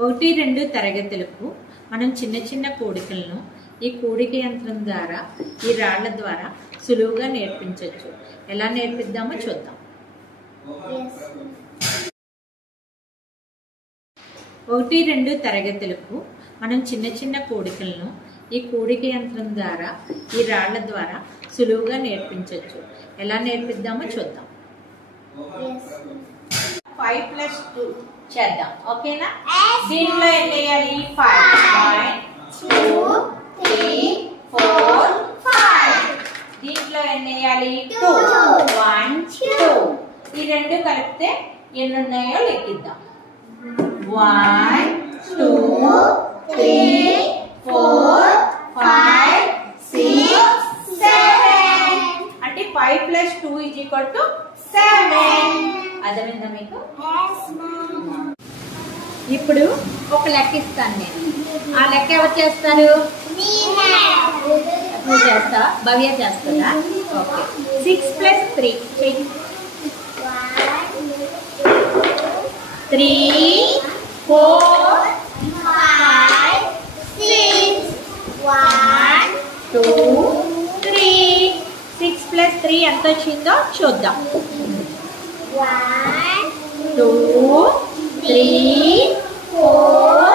ఒకటి రెండు తరగతులకు మనం చిన్న చిన్న కూడికలను ఈ కూడిక యంత్రం ద్వారా ఈ రాళ్ల ద్వారా సులువుగా నేర్పించవచ్చు. ఎలా నేర్పిద్దామో చూద్దాం. ఒకటి రెండు తరగతులకు మనం చిన్న చిన్న కూడికలను ఈ కూడిక యంత్రం ద్వారా ఈ రాళ్ల ద్వారా సులువుగా నేర్పించవచ్చు. ఎలా నేర్పిద్దామో చూద్దాం. 5 + 2 చేద్దాం. ఓకేనా? దీంట్లో ఎన్ని వేయాలి? 5 1 2 3 4 5. దీంట్లో ఎన్ని వేయాలి? 2 1 2. ఈ రెండు కలిపితే ఎన్ని ఉన్నాయో లెక్కిద్దాం. 1 2 3 4 5 6 7. అంటే 5 + 2 = 7. అర్థమైందా మీకు? ఇప్పుడు ఒక లెక్క ఇస్తాను నేను. ఆ లెక్క ఎవరు చేస్తారు? నువ్వు చేస్తా, భవ్య చేస్తుందా? ఓకే. 6 + 3 3 4 5 6 1 2 3. 6 + 3 ఎంత వచ్చిందో చూద్దాం. 1 2 3 4